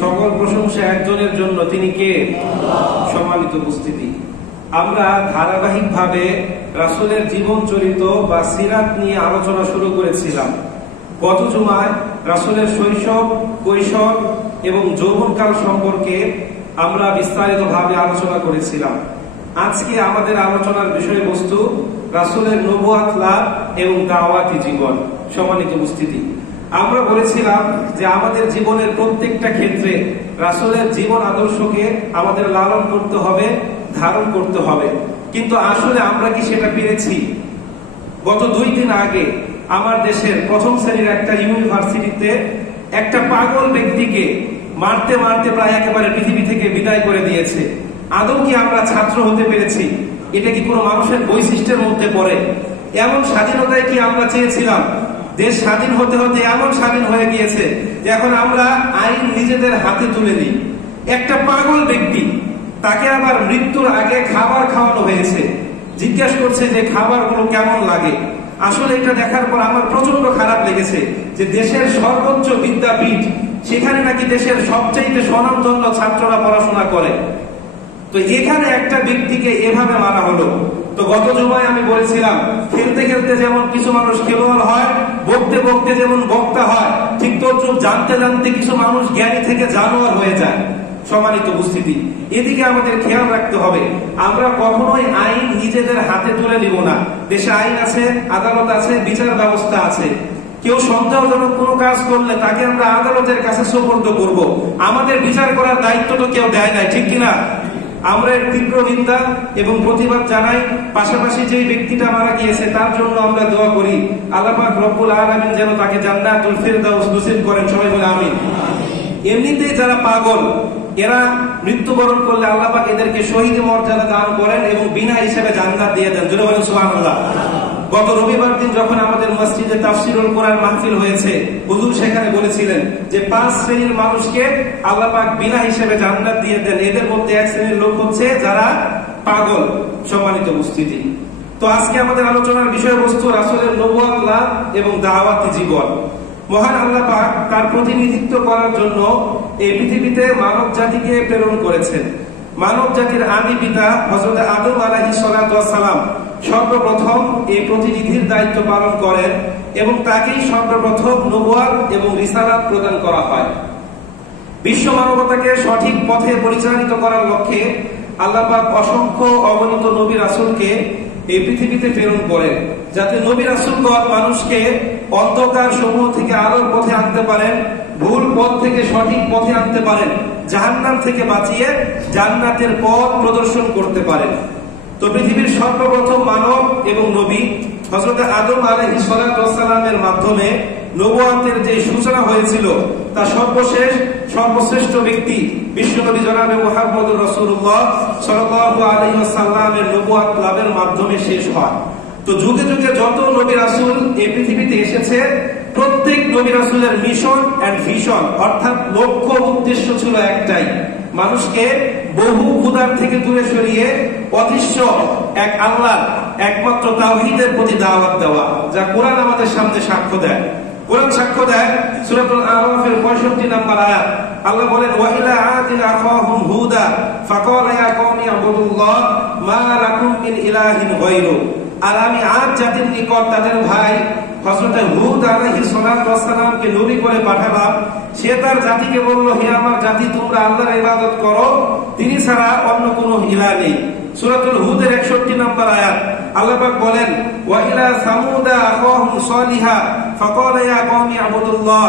সকল প্রশংসা একজনের জন্য, তিনি কে? সম্মানিত উপস্থিতি, আমরা ধারাবাহিকভাবে রাসূলের জীবন চরিত বা সিরাত নিয়ে আলোচনা শুরু করেছিলাম। গত জুমায় রাসূলের শৈশব, কৈশোর এবং যৌবনকাল সম্পর্কে আমরা বিস্তারিতভাবে আলোচনা করেছিলাম। আজকে আমাদের আলোচনার বিষয়বস্তু রাসূলের নবুয়াত লাভ এবং দাওয়াতি জীবন। সম্মানিত উপস্থিতি, আমরা বলেছিলাম যে আমাদের জীবনের প্রত্যেকটা ক্ষেত্রে রাসূলের জীবন আদর্শকে আমাদের লালন করতে হবে, ধারণ করতে হবে। কিন্তু আসলে আমরা কি সেটা পেরেছি? গত 2 দিন আগে আমার দেশের প্রথম শ্রেণীর একটা ইউনিভার্সিটিতে একটা পাগল ব্যক্তিকে মারতে মারতে প্রায় একেবারে পৃথিবী থেকে বিদায় করে দিয়েছে। আদৌ কি আমরা ছাত্র হতে পেরেছি? এটা কি কোনো মানুষের বৈশিষ্ট্যের মধ্যে পড়ে? এমন স্বাধীনতায় কি আমরা চেয়েছিলাম? দেশ স্বাধীন হতে হতে এমন স্বাধীন হয়ে গিয়েছে যে এখন আমরা আইন নিজেদের হাতে তুলে নিই। একটা পাগল ব্যক্তি, তাকে আবার মৃত্যুর আগে খাবার খাওয়ানো হয়েছে। জিজ্ঞেস করছে যে খাবারগুলো কেমন লাগে। আসলে এটা দেখার পর আমার প্রচন্ড খারাপ লেগেছে যে দেশের সর্বোচ্চ বিদ্যাপীঠ, সেখানে নাকি দেশের সবচেয়ে স্বনামধন্য ছাত্ররা পড়াশোনা করে। তো এখানে একটা ব্যক্তিকে এভাবে মারা হলো। তো গত জুমায় আমি বলেছিলাম, খেলতে খেলতে যেমন কিছু মানুষ খেলোয়াড় হয়, বকতে বকতে যেমন বক্তা হয়, ঠিক তদ্রুপ জানতে জানতে কিছু মানুষ জ্ঞানী থেকে জানোয়ার হয়ে যায়। সম্মানিত উপস্থিতি, এদিকে আমাদের খেয়াল রাখতে হবে। আমরা কখনোই আইন নিজেদের হাতে তুলে নিব না। দেশে আইন আছে, আদালত আছে, বিচার ব্যবস্থা আছে। কেউ সন্দেহজনক কোনো কাজ করলে তাকে আমরা আদালতের কাছে সোপর্দ করব। আমাদের বিচার করার দায়িত্ব তো কেউ দেয় নাই, ঠিক কিনা? আমরা এর তীব্র নিন্দা এবং প্রতিবাদ জানাই। পাশাপাশি যে ব্যক্তিটা মারা গিয়েছে তার জন্য আমরা দোয়া করি, আল্লাহ পাক রব্বুল আলামিন যেন তাকে জান্নাতুল ফিরদাউস নসিব করেন। সবাই বলে আমিন। এমনিতেই যারা পাগল, এরা মৃত্যুবরণ করলে আল্লাহ পাক এদেরকে শহীদ মর্যাদা দান করেন এবং বিনা হিসেবে জান্নাত দিয়ে দেন। জোরে বলেন সুবহানাল্লাহ। গত রবিবার দিন যখন আমাদের মসজিদে তাফসীরুল কোরআন মাহফিল হয়েছে, হুজুর সেখানে বলেছিলেন যে 5 শ্রেণীর মানুষকে আল্লাহ পাক বিনা হিসেবে জান্নাত দিয়ে দেন। এদের মধ্যে এক শ্রেণীর লোক হচ্ছে যারা পাগল। সম্মানিত উপস্থিতি, তো আজকে আমাদের আলোচনার বিষয়বস্তু রাসূলের নবুয়াত লাভ এবং দাওয়াতি জীবন। মহান আল্লাহ পাক তার প্রতিনিধিত্ব করার জন্য এই পৃথিবীতে মানব জাতিকে প্রেরণ করেছেন। মানব জাতির আদি পিতা হযরত আদম আলাইহিস সালাতু ওয়াস সালাম সর্বপ্রথম এই প্রতিনিধির দায়িত্ব পালন করেন এবং তাকেই সর্বপ্রথম নবুয়াত এবং রিসালাত প্রদান করা হয়। বিশ্ব মানবতাকে সঠিক পথে পরিচালিত করার লক্ষ্যে আল্লাহ পাক অসংখ্য অগণিত নবী রাসূলকে এই পৃথিবীতে প্রেরণ করেন, যাতে নবী রাসূলগণ মানুষকে অন্ধকার সমূহ থেকে আলোর পথে আনতে পারেন, ভুল পথ থেকে সঠিক পথে আনতে পারেন, জাহান্নাম থেকে বাঁচিয়ে জান্নাতের পথ প্রদর্শন করতে পারেন। তো পৃথিবীর সর্বপ্রথম মানব এবং নবী হযরত আদম আলাইহিস সালাতু ওয়াস সালামের মাধ্যমে নবুয়াতের যে সূচনা হয়েছিল তা সর্বশ্রেষ্ঠ ব্যক্তি বিশ্বনবী জনাবে মুহাম্মদুর রাসূলুল্লাহ সাল্লাল্লাহু আলাইহি ওয়াসাল্লামের নবুয়াত লাভের মাধ্যমে শেষ হয়। তো যুগে যুগে যত নবী রাসূল এই পৃথিবীতে এসেছে, প্রত্যেক নবী রাসূলের মিশন এন্ড ভিশন অর্থাৎ লক্ষ্য উদ্দেশ্য ছিল একটাই, মানুষকে বহু খোদার থেকে দূরে সরিয়ে অদৃশ্য এক আল্লাহ একমাত্র তাওহীদের প্রতি দাওয়াত দেওয়া, যা কোরআন আমাদের সামনে সাক্ষ্য দেয়। কোরআন সাক্ষ্য দেয় সূরাতুল আরাফের 65 নম্বর আয়াত। আল্লাহ বলেন, ওয়া ইলা আদিন আখাহুম হুদা ফাকালা ইয়া কওমি আবুদুল্লাহ মা লাকুম মিন ইলাহিন গায়রু। আর আমি আদ জাতির নিকট তাদের ভাই হযরত হুদ আলাইহিস সালাতু ওয়াস সালামকে নবী করে পাঠালাম। সে তার জাতিকে বলল, হে আমার জাতি, তোমরা আল্লাহর ইবাদত করো, তিনি ছাড়া অন্য কোনো ইলাহ নেই। সূরাতুল হুদের 61 নম্বর আয়াত। আল্লাহ পাক বলেন, ওয়া ইলা সামুদা আখাহুম সালিহা ফাকালা ইয়া কওমি আবুদুল্লাহ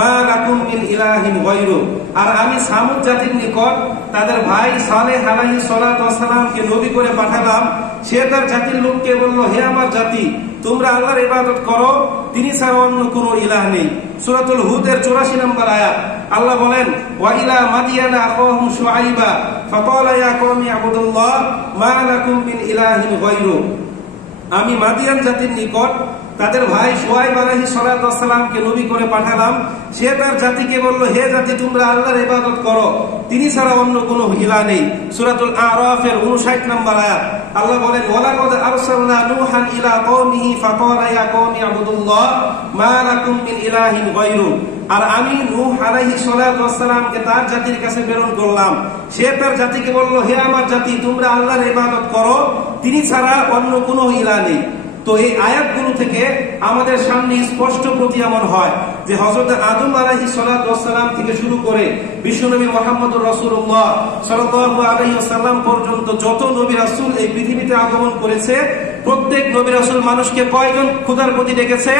মা লাকুম মিন ইলাহিন গায়রু। আর আমি সামুদ জাতির নিকট তাদের ভাই সালেহ আলাইহিস সালাতু ওয়াস সালামকে নবী করে পাঠালাম। সে তার জাতির লোককে বলল, হে আমার জাতি, তোমরা আল্লাহর ইবাদত করো, তিনি ছাড়া অন্য কোনো ইলাহ নেই। সূরাতুল হুদের 84 নম্বর আয়াত। আল্লাহ বলেন, ওয়া ইলা মাদিয়ানা আখাহুম শুআইবা ফাকালা ইয়া কওমি আবুদুল্লাহ মা লাকুম মিন ইলাহিন গায়রু। আমি মাদিয়ান জাতির নিকট তাদের ভাই শুআইব আলাইহিস সালাতু ওয়াস সালামকে নবী করে পাঠালাম। সে তার জাতিকে বলল, হে জাতি, তোমরা আল্লাহর ইবাদত করো, তিনি ছাড়া অন্য কোনো ইলাহ নেই। সূরাতুল আরাফের 59 নম্বর আয়াত। আল্লাহ বলেন, ওয়ালাকাদ আরসালনা নূহান ইলা কওমিহি ফাকালা ইয়া কওমি আবুদুল্লাহ মা লাকুম মিন ইলাহিন গায়রু। আর আমি নূহ আলাইহিস সালাতু ওয়াস সালামকে তার জাতির কাছে প্রেরণ করলাম। সে তার জাতিকে বলল, হে আমার জাতি, তোমরা আল্লাহর ইবাদত করো, তিনি ছাড়া অন্য কোনো ইলাহ নেই। তো এই আয়াতগুলো থেকে আমাদের সামনে স্পষ্ট প্রতীয়মান হয় যে হযরত আদম আলাইহিস সালাতু ওয়াস সালাম থেকে শুরু করে বিশ্বনবী মুহাম্মদুর রাসূলুল্লাহ সাল্লাল্লাহু আলাইহি ওয়াসাল্লাম পর্যন্ত যত নবী রাসূল এই পৃথিবীতে আগমন করেছে, প্রত্যেক নবী রাসূল মানুষকে কয়জন খোদার প্রতি ডেকেছে?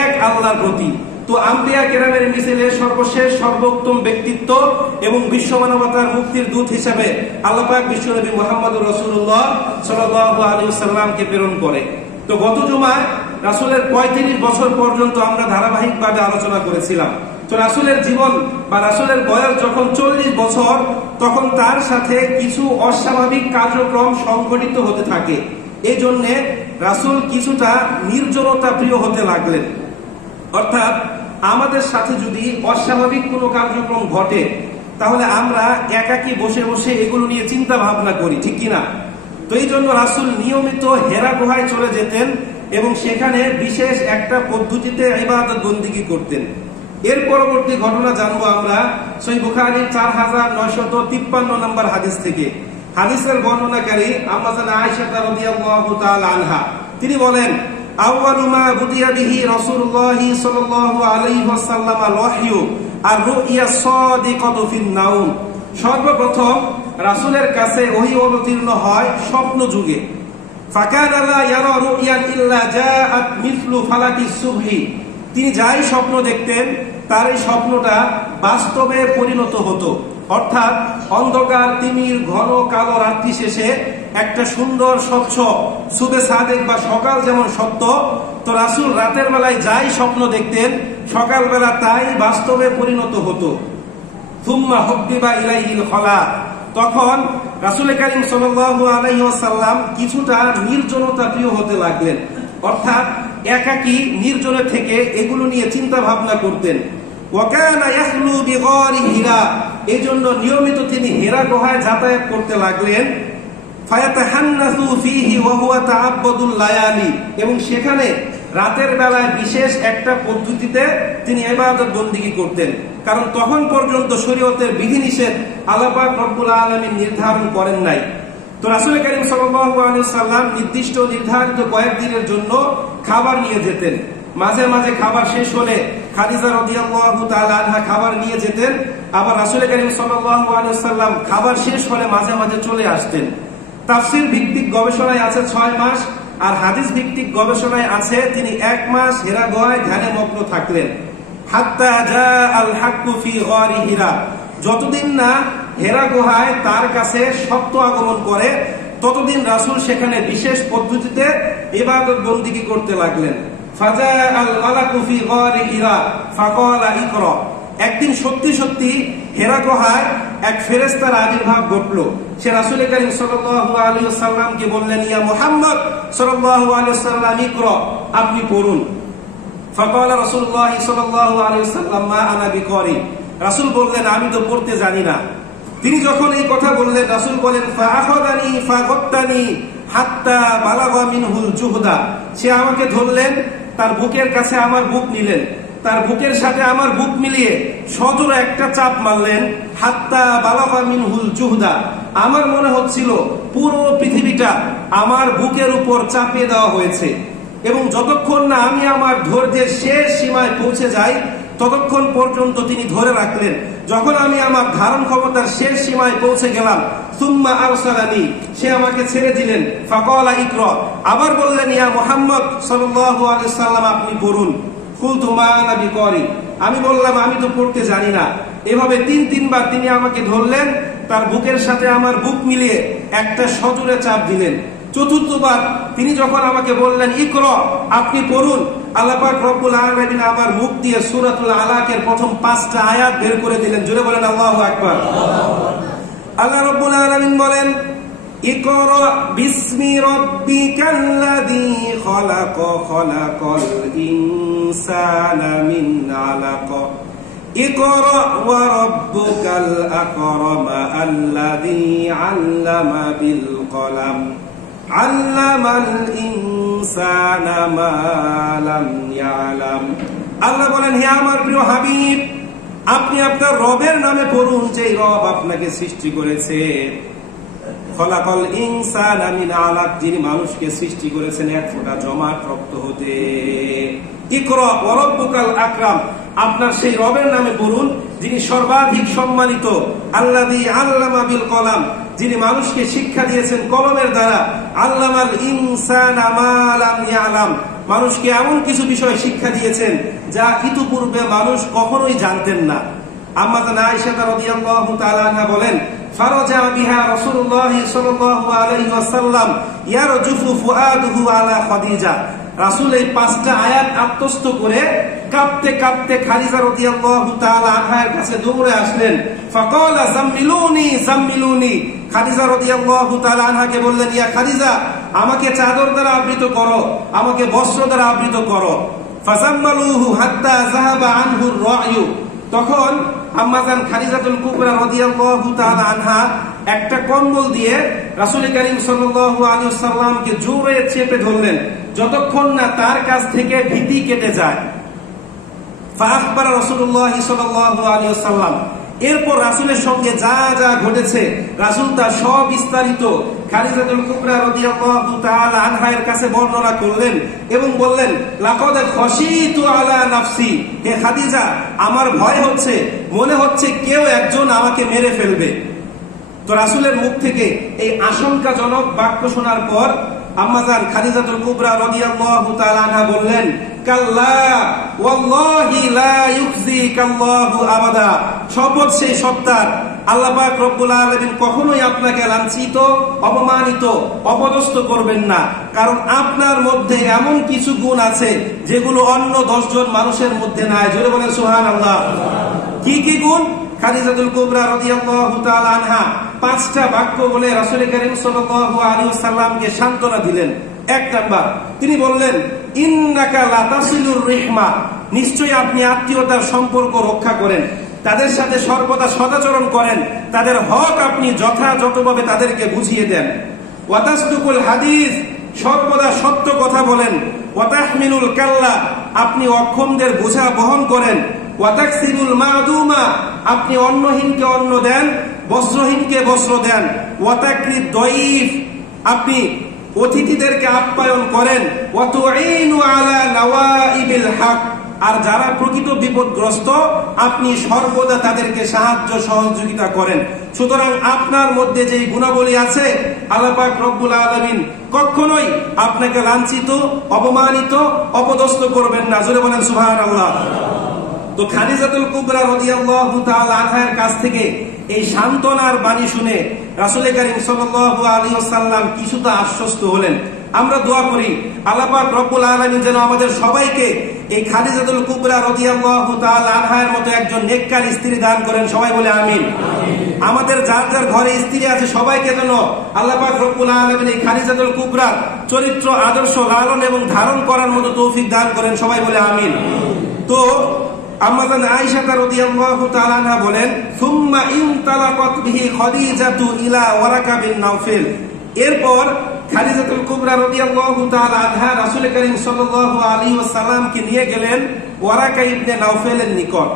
এক আল্লাহর প্রতি। তো আম্বিয়া কেরামের মিছিলে সর্বশেষ সর্বোত্তম ব্যক্তিত্ব এবং বিশ্ব মানবতার মুক্তির দূত হিসেবে আল্লাহ পাক বিশ্বনবী মুহাম্মদুর রাসূলুল্লাহ সাল্লাল্লাহু আলাইহি ওয়াসাল্লামকে প্রেরণ করে। তো গত জুমায় রাসূলের ৩৫ বছর পর্যন্ত আমরা ধারাবাহিকভাবে আলোচনা করেছিলাম। তো রাসূলের জীবন বা রাসূলের বয়স যখন ৪০ বছর, তখন তার সাথে কিছু অস্বাভাবিক কার্যক্রম সংঘটিত হতে থাকে। এই জন্য রাসূল কিছুটা নির্জনতা প্রিয় হতে লাগলেন। অর্থাৎ আমাদের সাথে যদি অস্বাভাবিক কোনো কার্যক্রম ঘটে, তাহলে আমরা একাকী বসে বসে এগুলো নিয়ে চিন্তা ভাবনা করি, ঠিক কিনা? তো এই জন্য রাসূল নিয়মিত হেরা গুহায় চলে যেতেন এবং সেখানে বিশেষ একটা পদ্ধতিতে ইবাদত বন্দেগী করতেন। এর পরবর্তী ঘটনা জানবো আমরা সহিহ বুখারীর 4953 নম্বর হাদিস থেকে। হাদিসের বর্ণনাকারী আম্মা জানা আয়েশা রাদিয়াল্লাহু তাআলা আনহা, তিনি বলেন, আউয়ালু মা বুদিয়া বিহি রাসূলুল্লাহ সাল্লাল্লাহু আলাইহি ওয়াসাল্লাম আল-ওয়াহয়ু আর-রু'য়া সাদিকাতু ফিন নাওম। সর্বপ্রথম রাসূলের কাছে ওহী অবতীর্ণ হয় স্বপ্ন যুগে। ফাকানা লা ইয়ারা রু'য়ান ইল্লা জাআত মিসলু ফালাকিস সুবহি। তিনি যাই স্বপ্ন দেখতেন তার এই স্বপ্নটা বাস্তবে পরিণত হতো। অর্থাৎ অন্ধকার তিমির ঘন কালো রাত্রি শেষে একটা সুন্দর স্বচ্ছ সুবে সাদেক বা সকাল যেমন সত্য, তো রাসূল রাতের বেলায় যাই স্বপ্ন দেখতেন সকালবেলা তাই বাস্তবে পরিণত হতো। সুম্মা হুব্বিবা ইলাইহিল খলা। তখন রাসূল কারীম সাল্লাল্লাহু আলাইহি ওয়াসাল্লাম কিছুটা নির্জনতা প্রিয় হতে লাগলেন। অর্থাৎ একাকী নির্জনে থেকে এগুলো নিয়ে চিন্তা ভাবনা করতেন। ওয়াকানা ইয়াখলু বিগারি হিরা। এই জন্য নিয়মিত তিনি হেরা গুহায় যাতায়াত করতে লাগলেন। ফায়াতাহান্নাসু ফীহি ওয়া হুয়া তাআব্বুদুল লায়ালি। এবং সেখানে রাতের বেলায় বিশেষ একটা পদ্ধতিতে তিনি ইবাদত বন্দেগী করতেন, কারণ তখন পর্যন্ত শরীয়তের বিধিনিষেধ আল্লাহ পাক রব্বুল আলামিন নির্ধারণ করেন নাই। তো রাসূল কারীম সাল্লাল্লাহু আলাইহি ওয়াসাল্লাম নির্দিষ্ট নির্ধারিত কয়েকদিনের জন্য খাবার নিয়ে যেতেন। মাঝে মাঝে খাবার শেষ হলে খাদিজা রাদিয়াল্লাহু তাআলা আনহা খাবার নিয়ে যেতেন। আবার রাসূল কারীম সাল্লাল্লাহু আলাইহি ওয়াসাল্লাম খাবার শেষ হলে মাঝে মাঝে চলে আসতেন। তাফসীর ভিত্তিক গবেষণায় আছে ৬ মাস, আর হাদিস ভিত্তিক গবেষণায় আছে তিনি ১ মাস হেরা গুহায় ধ্যানে মগ্ন থাকলেন। হাত্তা জা আল হাক্কু ফি গারি হিরা। যতদিন না হেরা গুহায় তার কাছে সত্য আগমন করে, ততদিন রাসূল সেখানে বিশেষ পদ্ধতিতে ইবাদত বন্দেগী করতে লাগলেন। ফাজা আল মালাকু ফি গারি হিরা ফাকালা ইকরা। একদিন সত্যি সত্যি হেরা গুহায় এক ফেরেশতার আবির্ভাব ঘটলো। সে রাসূল কারীম সাল্লাল্লাহু আলাইহি ওয়াসাল্লামকে বললেন, ইয়া মুহাম্মদ সাল্লাল্লাহু আলাইহি ওয়াসাল্লাম ইকরা, আপনি পড়ুন। ফাকালা রাসূলুল্লাহ সাল্লাল্লাহু আলাইহি ওয়াসাল্লাম মা আনা বিকারি। রাসূল বললেন, আমি তো পড়তে জানি না। তিনি যখন এই কথা বললেন, রাসূল বলেন, ফাআখাযানি ফাগাত্তানি হাত্তা বালাগা মিনহুল জুহদা। সে আমাকে ধরলেন, তার বুকের কাছে আমার বুক নিলেন, তার বুকের সাথে আমার বুক মিলিয়ে সজোরে একটা চাপ মারলেন। হাত্তা বালাগা মিনহুল জুহদা। আমার মনে হচ্ছিল পুরো পৃথিবীটা আমার বুকের উপর চাপিয়ে দেওয়া হয়েছে, এবং যতক্ষণ না আমি আমার ধৈর্যের শেষ সীমায় পৌঁছে যাই ততক্ষণ পর্যন্ত তিনি ধরে রাখলেন। যখন আমি আমার ধারণ ক্ষমতার শেষ সীমায় পৌঁছে গেলাম, সুম্মা আরসালানি, সে আমাকে ছেড়ে দিলেন। ফাকালা ইকরা, আবার বললেন, ইয়া মুহাম্মদ সাল্লাল্লাহু আলাইহি ওয়াসাল্লাম, আপনি পড়ুন। কুলতু মা আনা বিকারি, আমি বললাম, আমি তো পড়তে জানি না। এভাবে ৩বার তিনি আমাকে ধরলেন, তার বুকের সাথে আমার বুক মিলিয়ে একটা সজোরে চাপ দিলেন। চতুর্থবার তিনি যখন আমাকে বললেন, ইকরা, আপনি পড়ুন, আল্লাহ পাক রব্বুল আলামিন আমার মুখ দিয়ে সূরাতুল আলাকের প্রথম 5টা আয়াত বের করে দিলেন। জোরে বলেন আল্লাহু আকবার। আল্লাহ রব্বুল আলামিন বলেন, ইকরা বিসমি রাব্বিকাল্লাযী খালাক খালাকাল ইনসানা মিন আলাক ইকরা ওয়া রাব্বুকাল আকরাম আল্লাযী আল্লামা বিল কলাম আল্লামাল ইনসানা মা লাম ইয়ালাম। আল্লাহ বলেন, হে আমার প্রিয় হাবিব, আপনি আপনার রবের নামে পড়ুন, যে রব আপনাকে সৃষ্টি করেছে। খলাকাল ইনসানা মিন আলাক, যিনি মানুষকে সৃষ্টি করেছেন এক ফোঁটা জমাট রক্ত হতে। ইকরা ওয়া রাব্বুকাল আকরাম, আপনার সেই রবের নামে পড়ুন যিনি সর্বাধিক সম্মানিত। আল্লাযী আল্লামা বিল কলাম, যিনি মানুষকে শিক্ষা দিয়েছেন কলমের দ্বারা। আল্লামাল ইনসানা মা লাম ইয়ালাম, মানুষকে এমন কিছু বিষয় শিক্ষা দিয়েছেন যা ইতিপূর্বে মানুষ কখনোই জানতেন না। আম্মা আয়েশা রাদিয়াল্লাহু তাআলা আনহা বলেন, ফারাজা বিহা রাসূলুল্লাহ সাল্লাল্লাহু আলাইহি ওয়াসাল্লাম ইয়ারজুফু ফুআদুহু আলা খাদিজা। রাসূল এই 5টা আয়াত আত্মস্থ করে কাঁপতে কাঁপতে খাদিজা রাদিয়াল্লাহু তাআলা আনহার কাছে দৌড়ে আসলেন। ফাকালা জাম্মিলুনি জাম্মিলুনি, খাদিজা রাদিয়াল্লাহু তাআলা আনহাকে বললেন, ইয়া খাদিজা, আমাকে চাদর দ্বারা আবৃত করো, আমাকে বস্ত্র দ্বারা আবৃত করো। ফাজাম্মালুহু হাত্তা যাহাবা আনহু আর-রা'য়ু, তখন আম্মাজান খাদিজাতুল কুবরা রাদিয়াল্লাহু তাআলা আনহা একটা কম্বল দিয়ে রাসূল করিম সাল্লাল্লাহু আলাইহি ওয়াসাল্লামকে জোরে চেপে ধরলেন, যতক্ষণ না তার কাছ থেকে ভীতি কেটে যায়। ফাআখবারা রাসূলুল্লাহ সাল্লাল্লাহু আলাইহি ওয়াসাল্লাম, এরপর রাসূলের সঙ্গে যা যা ঘটেছে রাসূল তা সব বিস্তারিত খাদিজাতুল কুবরা রাদিয়াল্লাহু তাআলা আনহার কাছে বর্ণনা করলেন এবং বললেন, লাকাদ খাশিতু আলা নাফসি, হে খাদিজা, আমার ভয় হচ্ছে, মনে হচ্ছে কেউ একজন আমাকে মেরে ফেলবে। তো রাসূলের মুখ থেকে এই আশঙ্কাজনক বাক্য শোনার পর আম্মাজান খাদিজাতুল কুবরা রাদিয়াল্লাহু তাআলা আনহা বললেন, কাল্লা ওয়াল্লাহি লা ইউখজিকাল্লাহু আবাদা, শপথ সেই সত্তার, আল্লাহ পাক রব্বুল আলামিন কখনোই আপনাকে লাঞ্ছিত, অপমানিত, অপদস্থ করবেন না, কারণ আপনার মধ্যে এমন কিছু গুণ আছে যেগুলো অন্য 10 জন মানুষের মধ্যে নাই। জোরে বলেন সুবহানাল্লাহ। কি কি গুণ? খাদিজাতুল কুবরা রাদিয়াল্লাহু তাআলা আনহা 5টা বাক্য বলে রাসূল করিম সাল্লাল্লাহু আলাইহি ওয়াসাল্লামকে সান্ত্বনা দিলেন। 1 নাম্বার, তিনি বললেন, ইন্নাকা লাতাসিলুর রিহমা, নিশ্চয়ই আপনি আত্মীয়তার সম্পর্ক রক্ষা করেন, তাদের সাথে সর্বদা সদাচরণ করেন, তাদের হক আপনি যথাযথভাবে তাদেরকে বুঝিয়ে দেন। ওয়া তাসদুকুল হাদিস, সর্বদা সত্য কথা বলেন। ওয়া তাহমিলুল কাল্লা, আপনি অক্ষমদের বোঝা বহন করেন। ওয়া তাকসিবুল মাদুমা, আপনি অন্নহীনকে অন্ন দেন, বস্ত্রহীনকে বস্ত্র দেন। ওয়া তাকরিদ দাইফ, আপনি অতিথিদেরকে আপ্যায়ন করেন। ওয়া তুঈনু আলা নাওয়াইবিল হক, আর যারা প্রকৃত বিপদগ্রস্ত আপনি সর্বদা তাদেরকে সাহায্য সহযোগিতা করেন। সুতরাং আপনার মধ্যে যে গুণাবলী আছে, আল্লাহ পাক রব্বুল আলামিন কখনোই আপনাকে লাঞ্ছিত, অপমানিত, অপদস্থ করবেন না। জোরে বলেন সুবহানাল্লাহ। তো খাদিজাতুল কুবরা রাদিয়াল্লাহু তাআলা আনহার কাছ থেকে এই সান্ত্বনার বাণী শুনে রাসূল করিম সাল্লাল্লাহু আলাইহি ওয়াসাল্লাম কিছুটা আশ্বস্ত হলেন। আমরা দোয়া করি আল্লাহ পাক রব্বুল আলামিন যেন আমাদের সবাইকে এই খাদিজাতুল কুবরা রাদিয়াল্লাহু তাআলা আনহার মতো একজন নেককার স্ত্রী দান করেন। সবাই বলে আমিন। আমাদের যার যার ঘরে স্ত্রী আছে সবাইকে যেন আল্লাহ পাক রব্বুল আলামিন এই খাদিজাতুল কুবরা চরিত্র, আদর্শ লালন এবং ধারণ করার মতো তৌফিক দান করেন। সবাই বলে আমিন। তো আম্মাজান আয়েশা রাদিয়াল্লাহু তাআলা আনহা বলেন, সুম্মা ইনতালাকাত বিহি খাদিজাতু ইলা ওয়ারাকা বিন নাওফেল, এরপর খাদিজাতুল কুবরা রাদিয়াল্লাহু তাআলা আনহা রাসূল করিম সাল্লাল্লাহু আলাইহি ওয়াসাল্লামকে নিয়ে গেলেন ওয়ারাকা ইবনে নাওফেলের নিকট।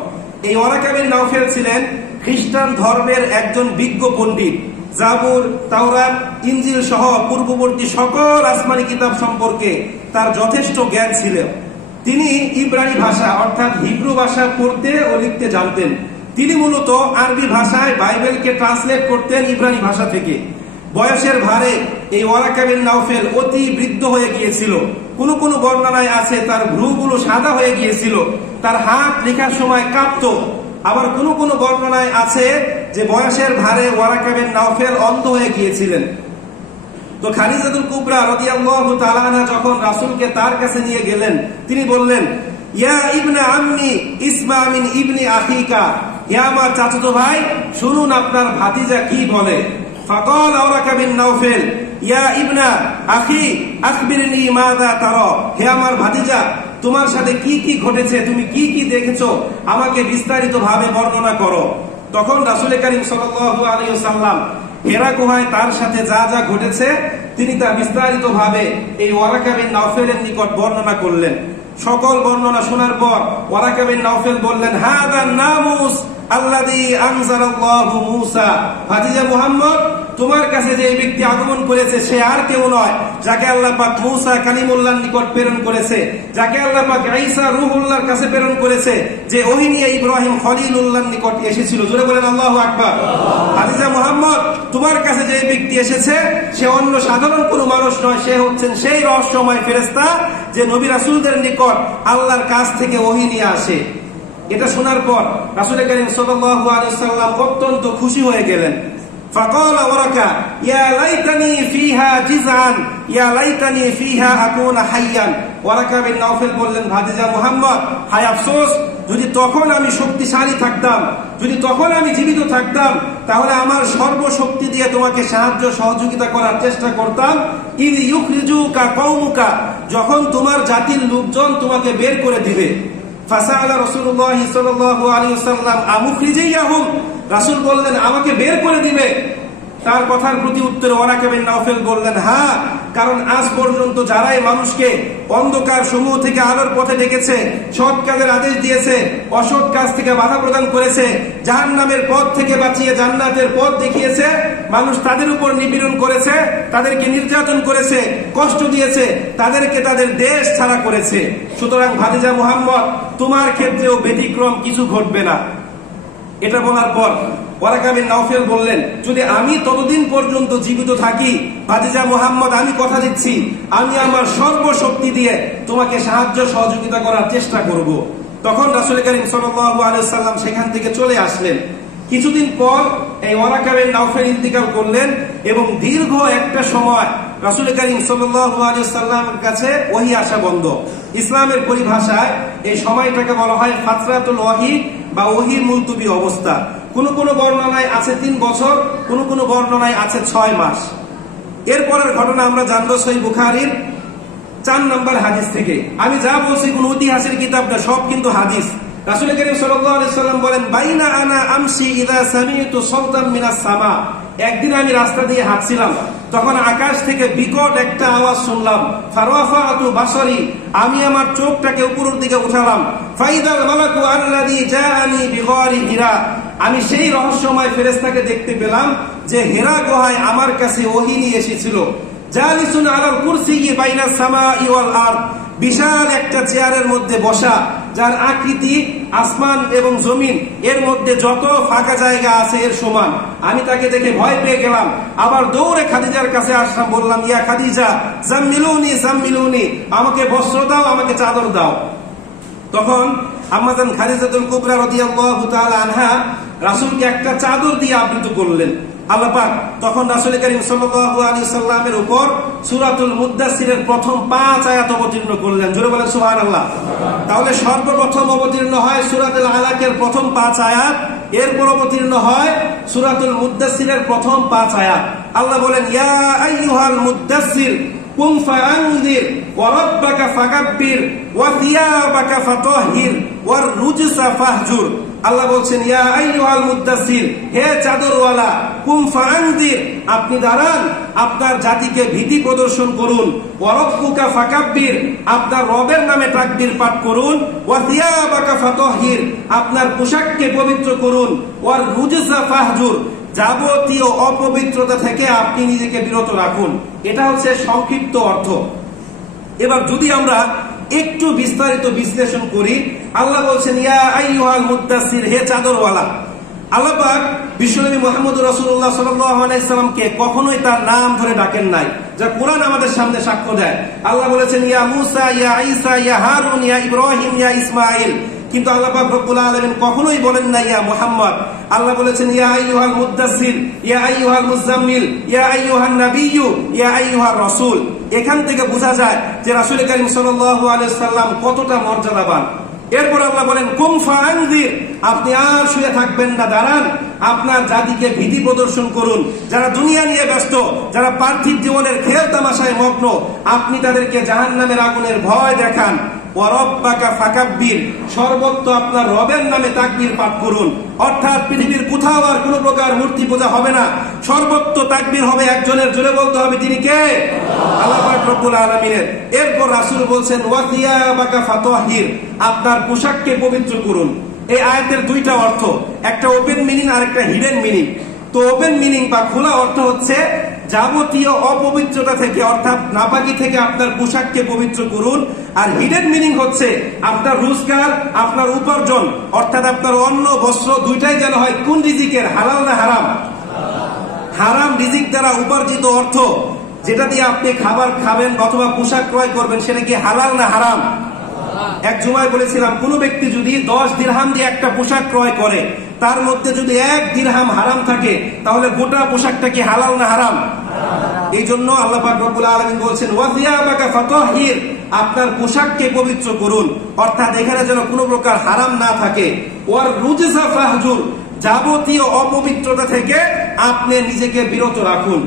এই ওয়ারাকা বিন নাওফেল ছিলেন খ্রিস্টান ধর্মের একজন বিজ্ঞ পণ্ডিত। জাবুর, তাওরাত, ইনজিল সহ পূর্ববর্তী সকল আসমানি কিতাব সম্পর্কে তার যথেষ্ট জ্ঞান ছিল। তিনি ইব্রানি ভাষা অর্থাৎ হিব্রু ভাষা পড়তে ও লিখতে জানতেন। তিনি মূলত আরবি ভাষায় বাইবেলকে ট্রান্সলেট করতেন ইব্রানি ভাষা থেকে। বয়সের ভারে এই ওয়ারাকা বিন নাওফেল অতি বৃদ্ধ হয়ে গিয়েছিল। কোন কোন বর্ণনায় আছে তার ভ্রুগুলো সাদা হয়ে গিয়েছিল, তার হাত লেখার সময় কাঁপতো। আবার কোন কোন বর্ণনায় আছে যে বয়সের ভারে ওয়ারাকা বিন নাওফেল অন্ধ হয়ে গিয়েছিলেন। তো খাদিজাতুল কুবরা রাদিয়াল্লাহু তাআলা আনহা যখন রাসূলকে তার কাছে নিয়ে গেলেন, তিনি বললেন, ইয়া ইবনে আম্মি ইসমা মিন ইবনি আখিকা, হে আমার চাচাতো ভাই, শুনুন আপনার ভাতিজা কি বলে। ফাকাল ওয়ারাকা বিন নাওফেল, ইয়া ইবনা আখি আখবিরনি মাযা তারা, হে আমার ভাতিজা, তোমার সাথে কি কি ঘটেছে, তুমি কি কি দেখেছো, আমাকে বিস্তারিতভাবে বর্ণনা করো। তখন রাসূল করিম সাল্লাল্লাহু আলাইহি ওয়াসাল্লাম হেরা গুহায় তার সাথে যা যা ঘটেছে তিনি তা বিস্তারিতভাবে এই ওয়ারাকা বিন নাওফেলের নিকট বর্ণনা করলেন। সকল বর্ণনা শোনার পর ওয়ারাকা বিন নাওফেল বললেন, হাযা নামুস আল্লাযী আনজালাল্লাহু মূসা। ভাতিজা মুহাম্মদ, তোমার কাছে যে ব্যক্তি আগমন করেছে সে আর কেউ নয় যাকে আল্লাহ পাক মূসা কালিমুল্লাহর নিকট প্রেরণ করেছে, যাকে আল্লাহ পাক ঈসা রূহুল্লাহর কাছে প্রেরণ করেছে, যে ওহী নিয়ে ইব্রাহিম খলিলুল্লাহর নিকট এসেছিল। জোরে বলেন আল্লাহু আকবার। ভাতিজা মুহাম্মদ, তোমার কাছে যে ব্যক্তি এসেছে সে অন্য সাধারণ কোনো মানুষ নয়, সে হচ্ছেন সেই রহস্যময় ফেরেশতা যে নবী রাসূলদের নিকট আল্লাহর কাছ থেকে ওহী নিয়ে আসে। এটা শোনার পর রাসূল করিম সাল্লাল্লাহু আলাইহি ওয়াসাল্লাম অত্যন্ত খুশি হয়ে গেলেন। ফাকালা ওয়ারাকা ইয়া লাইতানি ফিহা জিজআন ইয়া লাইতানি ফিহা আকুনা হাইয়ান। ওয়ারাকা বিন নাওফেল বললেন, ভাতিজা মুহাম্মদ, হায় আফসোস, যদি তখন আমি শক্তিশালী থাকতাম, যদি তখন আমি জীবিত থাকতাম, তাহলে আমার সর্বশক্তি দিয়ে তোমাকে সাহায্য সহযোগিতা করার চেষ্টা করতাম। ইয ইউখরিজুকা কওমুকা, যখন তোমার জাতির লোকজন তোমাকে বের করে দিবে। ফাসাআলা রাসূলুল্লাহ সাল্লাল্লাহু আলাইহি ওয়াসাল্লাম আমুখরিজিয়াহুম, রাসূল বললেন আমাকে বের করে দিবে? তার কথার প্রতি উত্তরে ওয়ারাকা বিন নাওফেল বললেন, হ্যাঁ, কারণ আজ পর্যন্ত যারাই মানুষকে অন্ধকার সমূহ থেকে আলোর পথে ডেকেছে, সৎ কাজের আদেশ দিয়েছে, অসৎ কাজ থেকে বাধা প্রদান করেছে, জাহান্নামের পথ থেকে বাঁচিয়ে জান্নাতের পথ দেখিয়েছে, মানুষ তাদের উপর নিপীড়ন করেছে, তাদেরকে নির্যাতন করেছে, কষ্ট দিয়েছে, তাদেরকে তাদের দেশ ছাড়া করেছে। সুতরাং ভাতিজা মুহাম্মদ, তোমার ক্ষেত্রেও ব্যতিক্রম কিছু ঘটবে না। এটা বলার পর ওয়ারাকা বিন নাওফেল বললেন, যদি আমি ততদিন পর্যন্ত জীবিত থাকি, ভাতিজা মুহাম্মদ, আমি কথা দিচ্ছি আমি আমার সর্বশক্তি দিয়ে তোমাকে সাহায্য সহযোগিতা করার চেষ্টা করব। তখন রাসূল করিম সাল্লাল্লাহু আলাইহি ওয়াসাল্লাম সেখান থেকে চলে আসলেন। কিছুদিন পর এই ওয়ারাকা বিন নাওফেল ইন্তিকাল করলেন এবং দীর্ঘ একটা সময় রাসূল করিম সাল্লাল্লাহু আলাইহি ওয়াসাল্লামের কাছে ওহী আসা বন্ধ। ইসলামের পরিভাষায় এই সময়টাকে বলা হয় ফাতরাতুল ওহী বা ওহীর মুলতবি অবস্থা। কোন কোন বর্ণনায় আছে 3 বছর, কোন কোন বর্ণনায় আছে 6 মাস। এরপরের ঘটনা আমরা জানবো সহিহ বুখারীর 4 নম্বর হাদিস থেকে। আমি যা বলছি কোন ইতিহাসের কিতাব না, সব কিন্তু হাদিস। রাসূল করিম সাল্লাল্লাহু আলাইহি ওয়াসাল্লাম বলেন, বাইনা আনা আমশি ইযা সামি'তু সাওতাম মিনাস সামা। একদিন আমি রাস্তা দিয়ে হাঁটছিলাম, তখন আকাশ থেকে বিকট একটা আওয়াজ শুনলাম। ফারাফাতু বাসারি, আমি আমার চোখটাকে উপরের দিকে উঠালাম। ফাইদাল মালাকু আল্লাযী জাআনি বিগারি হিরা, আমি সেই রহস্যময় ফেরেশতাকে দেখতে পেলাম যে হেরা গুহায় আমার কাছে ওহী নিয়ে এসেছিল। জালিসুন আলাল কুরসিয়্যি বাইনাস সামাই ওয়াল আরদ, বিশাল একটা চেয়ারের মধ্যে বসা, যার আকৃতি আসমান এবং জমিন এর মধ্যে যত ফাঁকা জায়গা আছে এর সমান। আমি তাকে দেখে ভয় পেয়ে গেলাম, আবার দৌড়ে খাদিজার কাছে আসলাম, বললাম, ইয়া খাদিজা জাম্মিলুনি জাম্মিলুনি, আমাকে বস্ত্র দাও, আমাকে চাদর দাও। তখন আম্মাজান খাদিজাতুল কুবরা রাদিয়াল্লাহু তাআলা আনহা রাসূলকে একটা চাদর দিয়ে আবৃত করলেন। আল্লাহ পাক তখন রাসূল করিম সাল্লাল্লাহু আলাইহি ওয়াসাল্লামের উপর সূরাতুল মুদ্দাসসিরের প্রথম 5 আয়াত অবতীর্ণ করলেন। জোরে বলেন সুবহানাল্লাহ। তাহলে সর্বপ্রথম অবতীর্ণ হয় সূরাতুল আলাকের প্রথম 5 আয়াত, এরপর অবতীর্ণ হয় সূরাতুল মুদ্দাসসিরের প্রথম 5 আয়াত। আল্লাহ বলেন, ইয়া আইয়ুহাল মুদ্দাসসির কুম ফাআনযির ওয়া রাব্বাকা ফাকাব্বির ওয়া থিয়াবাকা ফাতাহহির ওয়ার রুজসা ফাহজুর। আল্লাহ বলছেন, ইয়া আইয়ুহাল মুদ্দাসসির, হে চাদরওয়ালা, কুম ফাআনযির, আপনি দাঁড়ান, আপনার জাতিকে ভীতি প্রদর্শন করুন। ওয়া রাব্বুকা ফাকাব্বির, আপনার রবের নামে তাকবীর পাঠ করুন। ওয়া থিয়াবাকা ফাতাহহির, আপনার পোশাককে পবিত্র করুন। ওয়ার রুজসা ফাহজুর, যাবতীয় অপবিত্রতা থেকে আপনি নিজেকে বিরত রাখুন। এটা হচ্ছে সংক্ষিপ্ত অর্থ। এবার যদি আমরা একটু বিস্তারিত বিশ্লেষণ করি, আল্লাহ বলছেন, ইয়া আইয়ুহাল মুদ্দাসসির, হে চাদরওয়ালা। আল্লাহ পাক বিশ্বনবী মুহাম্মদ রাসূলুল্লাহ সাল্লাল্লাহু আলাইহি সাল্লামকে কখনোই তার নাম ধরে ডাকেন নাই, যা কোরআন আমাদের সামনে সাক্ষ্য দেয়। আল্লাহ বলেছেন, ইয়া মূসা, ইয়া ঈসা, ইয়া হারুন, ইয়া ইব্রাহিম, ইয়া ইসমাঈল। কিন্তু আল্লাহ পাক রব্বুল আলামিন কখনোই বলেন না ইয়া মুহাম্মদ। আল্লাহ বলেছেন, ইয়া আইয়ুহাল মুদ্দাসসির, ইয়া আইয়ুহাল মুজাম্মিল, ইয়া আইয়ুহান নাবিয়্যু, ইয়া আইয়ুহার রাসূল। এখান থেকে বোঝা যায় যে রাসূল করিম সাল্লাল্লাহু আলাইহি সাল্লাম কতটা মর্যাদাবান। এরপর আল্লাহ বলেন, কুম ফাআনযির, আপনি আর শুয়ে থাকবেন না, দাঁড়ান, আপনার জাতিকে ভীতি প্রদর্শন করুন। যারা দুনিয়া নিয়ে ব্যস্ত, যারা পার্থিব জীবনের খেল তামাশায় মগ্ন, আপনি তাদেরকে জাহান্নামের আগুনের ভয় দেখান। ওয়া রাব্বাকা ফাকাব্বির, সর্বত্র আপনার রবের নামে তাকবীর পাঠ করুন। অর্থাৎ পৃথিবীর কোথাও আর কোনো প্রকার মূর্তি পূজা হবে না, সর্বত্র তাকবীর হবে একজনের, জোরে বলতে হবে তিনি কে? আল্লাহ পাক রব্বুল আলামিনের। এরপর রাসূল বলছেন ওয়া থিয়াবাকা ফাতাহির, আপনার পোশাককে পবিত্র করুন। এই আয়াতের দুইটা অর্থ, একটা ওপেন মিনিং আর একটা হিডেন মিনিং। তো ওপেন মিনিং বা খোলা অর্থ হচ্ছে যাবতীয় অপবিত্রতা থেকে অর্থাৎ নাপাকি থেকে আপনার পোশাককে পবিত্র করুন। আর হিডেন মিনিং হচ্ছে আপনার রোজগার, আপনার উপার্জন অর্থাৎ আপনার অন্ন বস্ত্র দুইটাই যেন হয় কোন রিজিকের, হালাল না হারাম? হারাম রিজিক দ্বারা উপার্জিত অর্থ, যেটা দিয়ে আপনি খাবার খাবেন অথবা পোশাক ক্রয় করবেন, সেটা কি হালাল না হারাম? এক জুমায় বলেছিলাম কোন ব্যক্তি যদি 10 দিরহাম দিয়ে একটা পোশাক ক্রয় করে, তার মধ্যে যদি 1 দিরহাম হারাম থাকে, তাহলে গোটা পোশাকটা কি হালাল না হারাম? এই জন্য আল্লাহ পাক রব্বুল আলামিন বলছেন ওয়া থিয়াবাকা ফাতাহির, আপনার পোশাককে পবিত্র করুন, অর্থাৎ এখানে যেন কোনো প্রকার হারাম না থাকে। ওয়ার রুজসা ফাহজুর, যাবতীয় অপবিত্রতা থেকে আপনি নিজেকে বিরত রাখুন।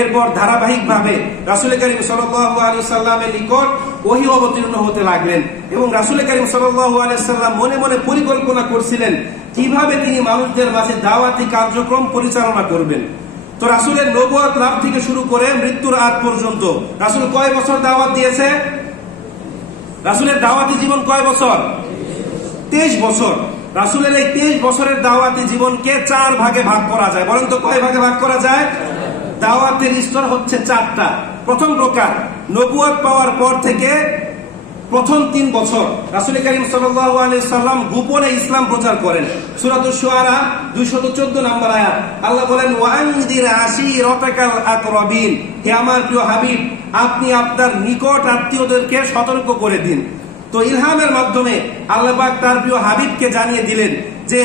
এরপর ধারাবাহিকভাবে রাসূল করিম সাল্লাল্লাহু আলাইহি সাল্লামের নিকট ওহী অবতীর্ণ হতে লাগলেন এবং রাসূল করিম সাল্লাল্লাহু আলাইহি সাল্লাম মনে মনে পরিকল্পনা করছিলেন কিভাবে তিনি মানুষদের মাঝে দাওয়াতি কার্যক্রম পরিচালনা করবেন। তো রাসূলের নবুয়ত লাভ থেকে শুরু করে মৃত্যুর আগ পর্যন্ত রাসূল কয় বছর দাওয়াত দিয়েছে? রাসূলের দাওয়াতি জীবন কয় বছর? 23 বছর। রাসূলের এই 23 বছরের দাওয়াতি জীবনকে 4 ভাগে ভাগ করা যায়। বলেন তো কয় ভাগে ভাগ করা যায়? দাওয়াতের স্তর হচ্ছে 4টা। প্রথম প্রকার, নবুয়ত পাওয়ার পর থেকে প্রথম 3 বছর রাসূল করিম সাল্লাল্লাহু আলাইহি সাল্লাম গোপনে ইসলাম প্রচার করেন। সূরাতুশ শুআরা 214 নম্বর আয়াত আল্লাহ বলেন ওয়া আনদির আশীরাতাকাল আকরাবিন, হে আমার প্রিয় হাবিব আপনি আপনার নিকট আত্মীয়দেরকে সতর্ক করে দিন। তো ইলহামের মাধ্যমে আল্লাহ পাক তার প্রিয় হাবিবকে জানিয়ে দিলেন যে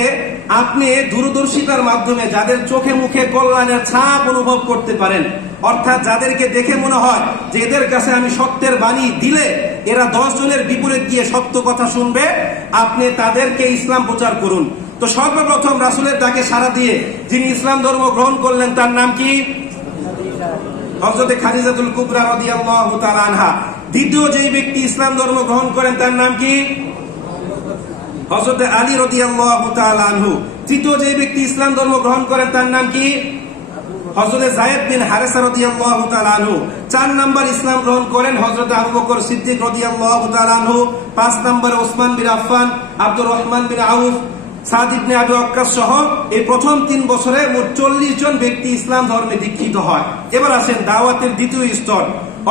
আপনি দূরদর্শিতার মাধ্যমে যাদের চোখে মুখে কল্যাণের ছাপ অনুভব করতে পারেন, অর্থাৎ যাদেরকে দেখে মনে হয় যে এদের কাছে আমি সত্যের বাণী দিলে এরা 10 জনের বিপরীত গিয়ে সত্য কথা শুনবে, আপনি তাদেরকে ইসলাম প্রচার করুন। তো সর্বপ্রথম রাসূলের ডাকে সাড়া দিয়ে যিনি ইসলাম ধর্ম গ্রহণ করলেন তার নাম কি? হযরত খাদিজাতুল কুবরা রাদিয়াল্লাহু তাআলা আনহা। দ্বিতীয় যে ব্যক্তি ইসলাম ধর্ম গ্রহণ করেন তার নাম কি? হযরত আলী রাদিয়াল্লাহু তাআলা আনহু। তৃতীয় যে ব্যক্তি ইসলাম ধর্ম গ্রহণ করেন তার নাম কি? হযরত যায়েদ বিন হারেসা রাদিয়াল্লাহু তাআলা আনহু। 4 নাম্বার ইসলাম গ্রহণ করেন হযরত আবু বকর সিদ্দিক রাদিয়াল্লাহু তাআলা আনহু। 5 নম্বরে ওসমান বিন আফফান, আব্দুর রহমান বিন আউফ, সাদ ইবনে আবি ওয়াক্কাস সহ এই প্রথম 3 বছরে মোট 40 জন ব্যক্তি ইসলাম ধর্মে দীক্ষিত হয়। এবার আসেন দাওয়াতের দ্বিতীয় স্তর,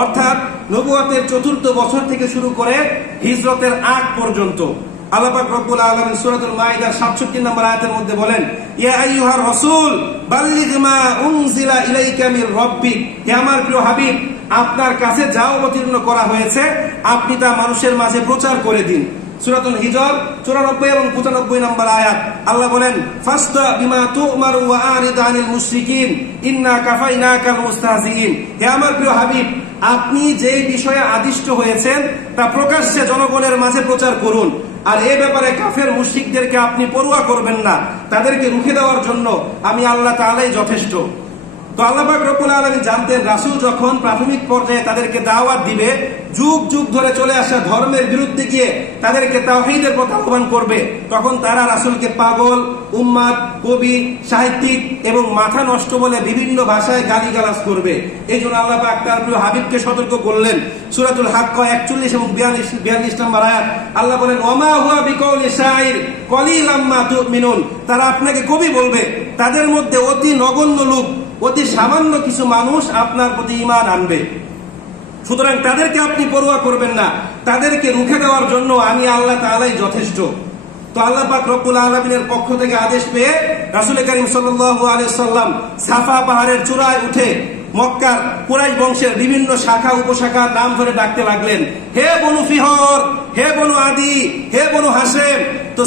অর্থাৎ নবুয়তের 4র্থ বছর থেকে শুরু করে হিজরতের আগ পর্যন্ত। আল্লাহ পাক রব্বুল আলামিন সূরাতুল মাইদার 67 নম্বর আয়াতের মধ্যে বলেন ইয়া আইয়ুহার রাসূল বাল্লিগ মা উনজিলা ইলাইকা মির রাব্বিক, হে আমার প্রিয় হাবিব আপনার কাছে যা অবতীর্ণ করা হয়েছে আপনি তা মানুষের মাঝে প্রচার করে দিন। সূরাতুল হিজর 94 এবং 95 নম্বর আয়াত আল্লাহ বলেন ফাসদা বিমা তু'মারু ওয়া আরিদ আনিল মুশরিকিন ইন্না কাফাইনাকাল মুস্তাহজিইন, হে আমার প্রিয় হাবিব আপনি যে বিষয়ে আদিষ্ট হয়েছেন তা প্রকাশ্যে জনগণের মাঝে প্রচার করুন, আর এই ব্যাপারে কাফের মুশরিকদেরকে আপনি পরোয়া করবেন না, তাদেরকে রুখে দেওয়ার জন্য আমি আল্লাহ তাআলাই যথেষ্ট। তো আল্লাহ পাক রব্বুল আলামিন জানতেন রাসূল যখন প্রাথমিক পর্যায়ে তাদেরকে দাওয়াত দিবে, যুগ যুগ ধরে চলে আসা ধর্মের বিরুদ্ধে গিয়ে তাদেরকে তাওহীদের পথে আহ্বান করবে, তখন তারা রাসূলকে পাগল, উম্মাদ, কবি, সাহিত্যিক এবং মাথা নষ্ট বলে বিভিন্ন ভাষায় গালিগালাজ করবে। এই জন্য আল্লাহ পাক তার প্রিয় হাবিবকে সতর্ক করলেন। সূরাতুল হাক্ক 41 এবং 42 নম্বর আয়াত আল্লাহ বলেন ওয়ামা হুয়া বিকাউলি শাইর কলিলাম মা তুমিনুন, তারা আপনাকে কবি বলবে, তাদের মধ্যে অতি নগণ্য লোক, অতি সামান্য কিছু মানুষ আপনার প্রতি ঈমান আনবে, সুতরাং তাদেরকে আপনি পরোয়া করবেন না, তাদেরকে রুখে দেওয়ার জন্য আমি আল্লাহ তাআলাই যথেষ্ট। তো আল্লাহ পাক রব্বুল আলামিনের পক্ষ থেকে আদেশ পেয়ে রাসূল করিম সাল্লাল্লাহু আলাইহি সাল্লাম সাফা পাহাড়ের চূড়ায় উঠে মক্কার কুরাইশ বংশের বিভিন্ন শাখা উপশাখার নাম ধরে ডাকতে লাগলেন, হে বনু ফিহর, হে বনু আদি, হে বনু হাশেম। তো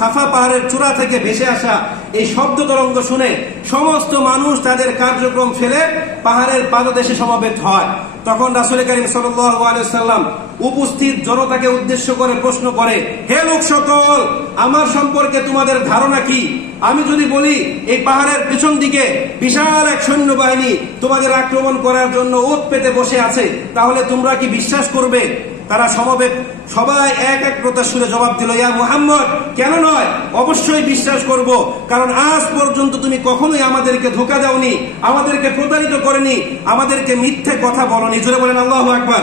সাফা পাহাড়ের চূড়া থেকে ভেসে আসা এই শব্দ তরঙ্গ শুনে সমস্ত মানুষ তাদের কার্যক্রম ফেলে পাহাড়ের পাদদেশে সমবেত হয়। তখন রাসূল করিম সাল্লাল্লাহু আলাইহি সাল্লাম উপস্থিত জনতাকে উদ্দেশ্য করে প্রশ্ন করে, হে লোক সকল, আমার সম্পর্কে তোমাদের ধারণা কি? আমি যদি বলি এই পাহাড়ের পিছন দিকে বিশাল এক সৈন্যবাহিনী তোমাদের আক্রমণ করার জন্য ওত পেতে বসে আছে, তাহলে তোমরা কি বিশ্বাস করবে? তারা সমবেত সবাই এক এক প্রকার সুরে জবাব দিল, ইয়া মুহাম্মদ, কেন নয়, অবশ্যই বিশ্বাস করব, কারণ আজ পর্যন্ত তুমি কখনোই আমাদেরকে ধোঁকা দাওনি, আমাদেরকে প্রতারিত করেনি, আমাদেরকে মিথ্যে কথা বলনি। জোরে বলেন আল্লাহু আকবার।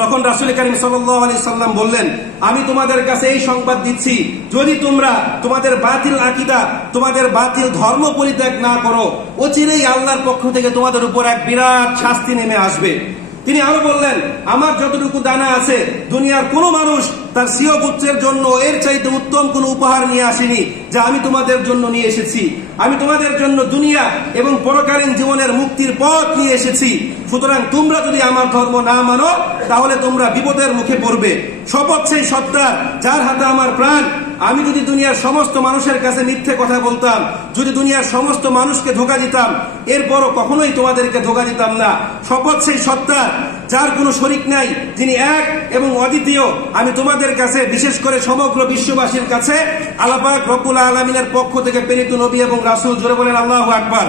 তখন রাসূল করিম সাল্লাল্লাহু আলাইহি সাল্লাম বললেন, আমি তোমাদের কাছে এই সংবাদ দিচ্ছি, যদি তোমরা তোমাদের বাতিল আকীদা, তোমাদের বাতিল ধর্ম পরিত্যাগ না করো, অচিরেই আল্লাহর পক্ষ থেকে তোমাদের উপর এক বিরাট শাস্তি নেমে আসবে। তিনি আরো বললেন, আমার যতটুকু দানা আছে, দুনিয়ার কোনো মানুষ তার স্বীয় পুত্রের জন্য এর চাইতে উত্তম কোনো উপহার নিয়ে আসেনি যা আমি তোমাদের জন্য নিয়ে এসেছি। আমি তোমাদের জন্য দুনিয়া এবং পরকালীন জীবনের মুক্তির পথ নিয়ে এসেছি। সুতরাং তোমরা যদি আমার ধর্ম না মানো, তাহলে তোমরা বিপদের মুখে পড়বে। শপথ সেই সত্তার যার হাতে আমার প্রাণ, আমি যদি দুনিয়ার সমস্ত মানুষের কাছে মিথ্যে কথা বলতাম, যদি দুনিয়ার সমস্ত মানুষকে ধোঁকা দিতাম, এরপরও কখনোই তোমাদেরকে ধোঁকা দিতাম না। শপথ সেই সত্তার যার কোনো শরীক নাই, যিনি এক এবং অদ্বিতীয়, আমি তোমাদের কাছে, বিশেষ করে সমগ্র বিশ্ববাসীর কাছে আল্লাহ পাক রব্বুল আলামিনের পক্ষ থেকে প্রেরিত নবী এবং রাসূল। জোরে বলেন আল্লাহু আকবার।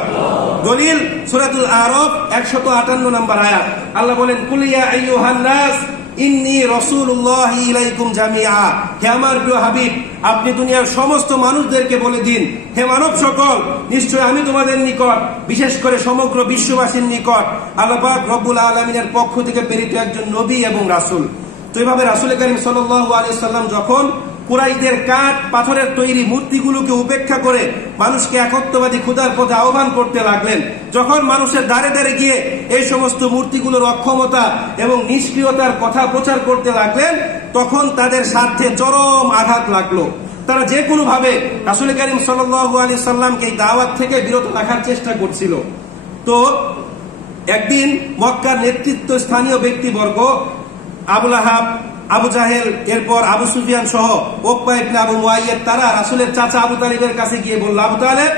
দলিল সূরাতুল আরাফ 158 নম্বর আয়াত। আল্লাহ বলেন, কুল ইয়া আইয়ুহান নাস ইন্নী রাসূলুল্লাহি ইলাইকুম জামিআ। হে আমার প্রিয় হাবিব, আপনি দুনিয়ার সমস্ত মানুষদেরকে বলে দিন, হে মানব সকল, নিশ্চয় আমি তোমাদের নিকট, বিশেষ করে সমগ্র বিশ্ববাসীর নিকট আল্লাহ পাক রব্বুল আলামিনের পক্ষ থেকে প্রেরিত একজন নবী এবং রাসূল। তো এইভাবে রাসূল করিম সাল্লাল্লাহু আলাইহি সাল্লাম যখন কুরাইশদের কাঠ পাথরের তৈরি মূর্তিগুলোকে উপেক্ষা করে মানুষকে একত্ববাদী খোদার পথে আহ্বান করতে লাগলেন, যখন মানুষের দ্বারে দ্বারে গিয়ে এই সমস্ত মূর্তিগুলোর অক্ষমতা এবং নিষ্ক্রিয়তার কথা প্রচার করতে লাগলেন, তখন তাদের স্বার্থে চরম আঘাত লাগলো। তারা যে কোনো ভাবে রাসূল করিম সাল্লাল্লাহু আলাইহি সাল্লামকে এই দাওয়াত থেকে বিরত রাখার চেষ্টা করছিল। তো একদিন মক্কার নেতৃত্ব স্থানীয় ব্যক্তিবর্গ আবু লাহাব, আবু জাহেল, এরপর আবু সুফিয়ান সহ উকবা ইবনে আবু মুআইয়াদ, তারা রাসূলের চাচা আবু তালিবের কাছে গিয়ে বলল, আবু তালেব,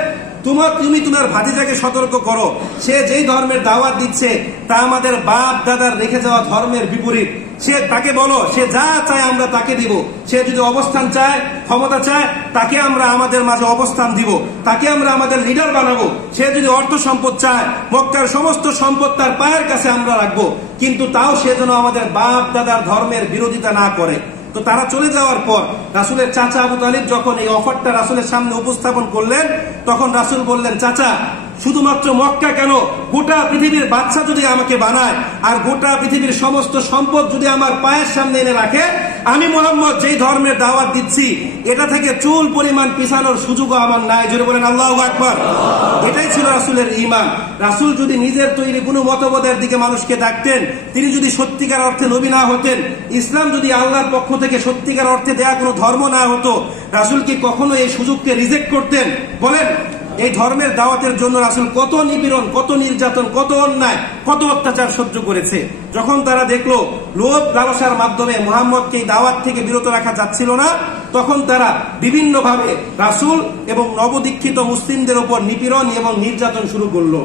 তুমি তোমার ভাতিজাকে সতর্ক করো, সে যেই ধর্মের দাওয়াত দিচ্ছে তা আমাদের বাপ দাদার রেখে যাওয়া ধর্মের বিপরীত। সে তাকে বলো, সে যা চায় আমরা তাকে দিব। সে যদি অবস্থান চায়, ক্ষমতা চায়, তাকে আমরা আমাদের মাঝে অবস্থান দিব, তাকে আমরা আমাদের লিডার বানাবো। সে যদি অর্থ সম্পদ চায়, মক্কার সমস্ত সম্পদ তার পায়ের কাছে আমরা রাখবো, কিন্তু তাও সে যেন আমাদের বাপ দাদার ধর্মের বিরোধিতা না করে। তো তারা চলে যাওয়ার পর রাসূলের চাচা আবু তালিব যখন এই অফারটা রাসূলের সামনে উপস্থাপন করলেন, তখন রাসূল বললেন, চাচা, শুধুমাত্র মক্কা কেন, গোটা পৃথিবীর বাদশা যদি আমাকে বানায় আর গোটা পৃথিবীর সমস্ত সম্পদ যদি আমার পায়ের সামনে এনে রাখে, আমি মুহাম্মদ যেই ধর্মের দাওয়াত দিচ্ছি এটা থেকে চুল পরিমাণ পিছানোর সুযোগও আমার নাই। জোরে বলেন আল্লাহু আকবার। এটাই ছিল রাসূলের ঈমান। রাসূল যদি নিজের তৈরি কোনো মতবাদের দিকে মানুষকে ডাকতেন, তিনি যদি সত্যিকার অর্থে নবী না হতেন, ইসলাম যদি আল্লাহর পক্ষ থেকে সত্যিকার অর্থে দেয়া কোনো ধর্ম না হতো, রাসূল কি কখনো এই সুযোগকে রিজেক্ট করতেন? বলেন, এই ধর্মের দাওয়াতের জন্য রাসূল কত নিপীড়ন, কত নির্যাতন, কত অন্যায়, কত অত্যাচার সহ্য করেছে। যখন তারা দেখলো লোভ লালসার মাধ্যমে মুহাম্মদকে এই দাওয়াত থেকে বিরত রাখা যাচ্ছিল না, তখন তারা বিভিন্ন ভাবে রাসূল এবং নবদীক্ষিত মুসলিমদের উপর নিপীড়ন এবং নির্যাতন শুরু করলো।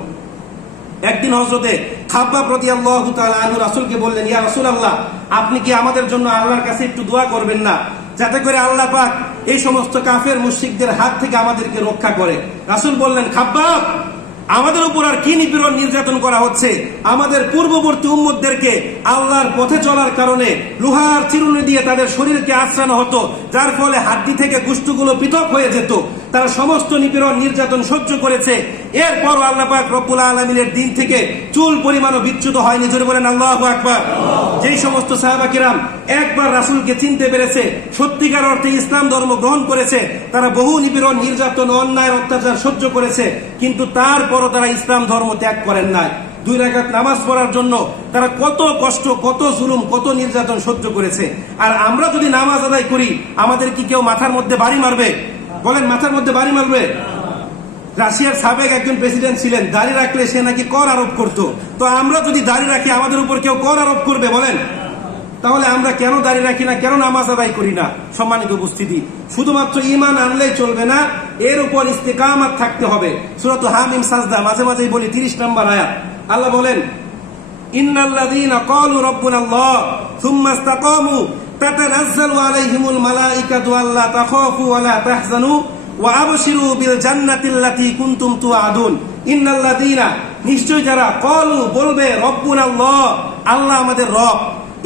একদিন হযরতে খাব্বাব রাদিয়াল্লাহু তাআলা আনহু রাসূলকে বললেন, ইয়া রাসূলুল্লাহ, আপনি কি আমাদের জন্য আল্লাহর কাছে একটু দোয়া করবেন না, যাতে করে আল্লাহ পাক এই সমস্ত কাফের মুশরিকদের হাত থেকে আমাদেরকে রক্ষা করে? রাসূল বললেন, খাব্বাব, আমাদের উপর আর কি নিপীড়ন নির্যাতন করা হচ্ছে? আমাদের পূর্ববর্তী উম্মতদেরকে আল্লাহর পথে চলার কারণে লোহার চিরুনি দিয়ে তাদের শরীরকে আঁচড়ানো হতো, যার ফলে হাড্ডি থেকে গোশতগুলো পৃথক হয়ে যেত। তারা সমস্ত নিপীড়ন নির্যাতন সহ্য করেছে, এরপর আল্লাহ পাক রব্বুল আলামিনের দিন থেকে চুল পরিমাণও বিচ্যুত হয়নি। জোরে বলেন আল্লাহু আকবার। যেই সমস্ত সাহাবা কিরাম একবার রাসূলকে চিনতে পেরেছে, সত্যিকার অর্থে ইসলাম ধর্ম গ্রহণ করেছে, তারা বহু নিপীড়ন নির্যাতন অন্যায় অত্যাচার সহ্য করেছে, কিন্তু তারপরও তারা ইসলাম ধর্ম ত্যাগ করেন নাই। 2 রাকাত নামাজ পড়ার জন্য তারা কত কষ্ট, কত জুলুম, কত নির্যাতন সহ্য করেছে। আর আমরা যদি নামাজ আদায় করি, আমাদের কি কেউ মাথার মধ্যে বাড়ি মারবে? বলেন, মাথার মধ্যে বাড়ি মারবে? রাশিয়ার সাবেক একজন প্রেসিডেন্ট ছিলেন, দাড়ি রাখলে সে নাকি কর আরোপ করত। তো আমরা যদি দাড়ি রাখি, আমাদের উপর কেউ কর আরোপ করবে? বলেন, তাহলে আমরা কেন দাড়ি রাখি না, কেন নামাজ আদায় করি না? সম্মানিত উপস্থিতি, শুধুমাত্র ঈমান আনলেই চলবে না, এর উপর ইস্তেকামাত থাকতে হবে। সূরা হামিম সাজদা মাঝে মাঝেই বলি, 30 নম্বর আয়াত, আল্লাহ বলেন, ইন্নাল্লাযীনা ক্বালু রাব্বুনাল্লাহ সুম্মা ইসতাকামু তাতানাজ্জালু আলাইহিমুল মালাইকাতু আল্লা তাখাফু ওয়া লা তাহজানু ওয়া আবশিরু বিল জান্নাতিল্লাতী কুনতুম তুআদুন। ইন্নাল্লাযীনা, নিশ্চয় যারা, ক্বালু বলবে, রাব্বুনাল্লাহ, আল্লাহ আমাদের রব,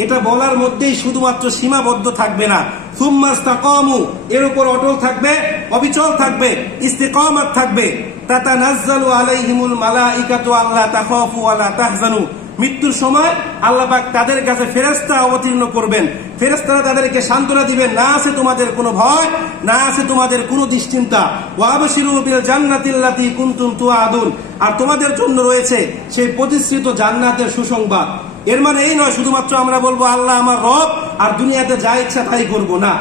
এটা বলার মধ্যেই শুধুমাত্র সীমাবদ্ধ থাকবে না, সুম্মাস্তাকামু, এর উপর অটল থাকবে, অবিচল থাকবে, ইস্তিকামাত থাকবে। তাতানাজ্জালু আলাইহিমুল মালাইকাতু আল্লা তাখাফু ওয়া লা তাহজানু, মৃত্যুর সময় আল্লাহ পাক তাদের কাছে ফেরেশতা অবতীর্ণ করবেন, ফেরেশতারা তাদেরকে সান্ত্বনা দিবেন, না আছে তোমাদের কোনো ভয়, না আছে তোমাদের কোনো দুশ্চিন্তা। ওয়া আবশিরু বিল জান্নাতিল্লাতী কুনতুম তুআদুন, আর তোমাদের জন্য রয়েছে সেই প্রতিশ্রুত জান্নাতের সুসংবাদ। এর মানে এই নয় শুধুমাত্র আমরা বলবো আল্লাহ আমার রব আর দুনিয়াতে যা ইচ্ছা তাই করবো না।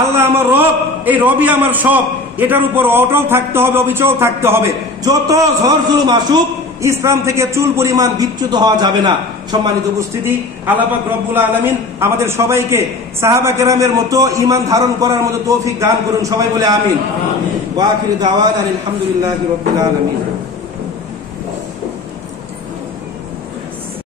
আল্লাহ আমার রব, এই রবই আমার সব, এটার উপর অটল থাকতে হবে, অবিচল থাকতে হবে। যত ঝড় জুলুম আসুক, ইসলাম থেকে চুল পরিমাণ বিচ্যুত হওয়া যাবে না। সম্মানিত উপস্থিতি, আল্লাহ পাক রব্বুল আলামিন আমাদের সবাইকে সাহাবা কেরামের মতো ঈমান ধারণ করার মতো তৌফিক দান করুন। সবাই বলে আমিন। ওয়া আখিরু দাওয়ানা আলহামদুলিল্লাহি রাব্বিল আলামিন।